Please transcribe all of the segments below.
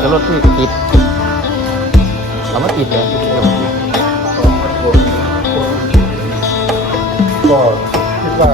แล้วรถที่ติดเอามาติดเลยก็คิดว่า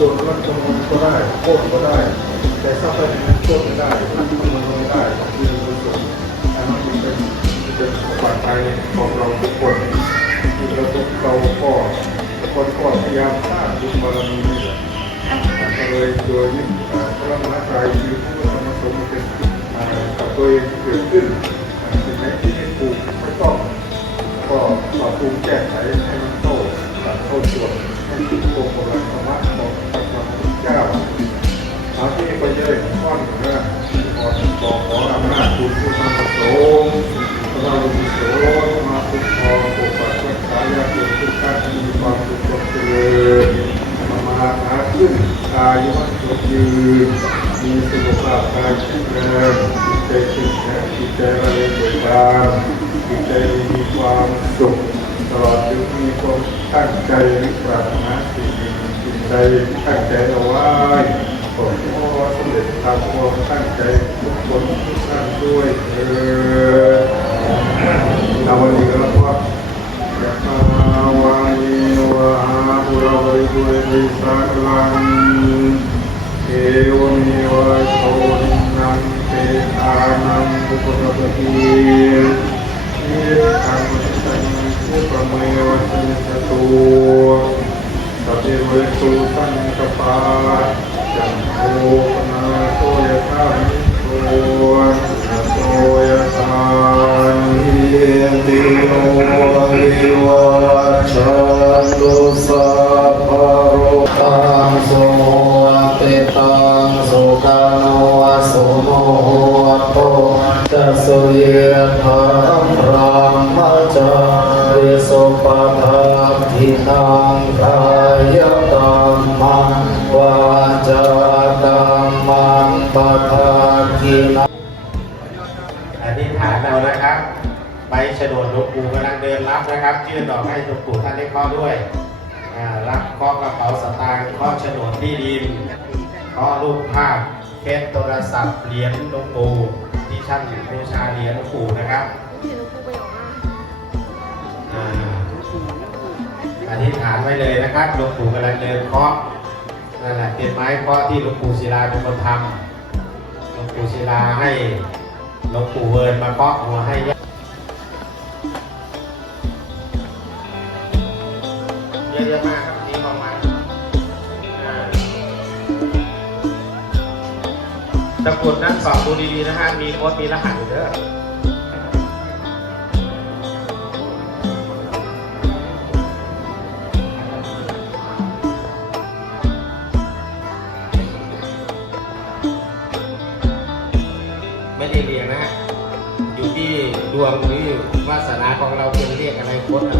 แต่ตัวรัฐมนตรีก็ได้โค่นก็ได้ แต่ถ้าเป็นโค่นไม่ได้รัฐมนตรีไม่ได้คือเป็นส่วนอันนั้นเป็นเป็นความใจของเราทุกคนที่เราเราก็คนก็พยายามสร้างบุญบารมีนี่แหละเลยโดยยึดพระมหากายคือผู้ธรรมสมเป็นกับตัวเองเกิดขึ้นสิ่งไหนที่ไม่ถูกไม่ต้องก็ปรับปรุงแก้ไขให้มันเข้าตัดเข้าส่วน ใจเบิดเบิกบานจิตใจมีความสุขตลอดถึงมีความตั้งใจปรารถนาสิ่งสิ่งใดตั้งใจเอาไว้ขอพ่อสมเด็จตามความตั้งใจทุกคนทุกท่านด้วยเออนาวันนี้ก็แล้วว่ายะถาวานิวะหาปุราบริปุรติสาคลังเอวเมวะโตหินังเตตา นังอุปกปติเยตังตังคุปะเมวะสันสตุสัพเพเวสุสังกปาจันโทปนาโตยธามิโตยะโตยธานิติโนวิวัชชันตุสัพ ปทาทินังกายกรรมังวาจากรรมังปทาทินังอธิษฐานเอานะครับ ไปฉนดหลวงปู่กำลังเดินรับนะครับยื่นดอกให้หลวงปู่ท่านได้เคาะด้วยรับเคาะกระเป๋าสตางค์เคาะโฉนที่ดินเคาะรูปภาพเคสโทรศัพท์เหรียญหลวงปู่ที่ท่านบูชาเหรียญหลวงปู่นะครับ อธิษฐานไว้เลยนะครับหลวงปู่กำลังเดินเคาะนั่นแหละเป็นไม้เคาะที่หลวงปู่ศิลาเป็นคนทำหลวงปู่ศิลาให้หลวงปู่เวิร์นมาเคาะหัวให้ญาติเยอะๆมากครับนี้ประมาณตะกรุดนั้นสองดูดีๆนะฮะมีโค้ดมีรหัสอยู่เด้อ ด้เรียงนี้วาสนาของเราเป็นเรียกอะไรโค้ดอะไร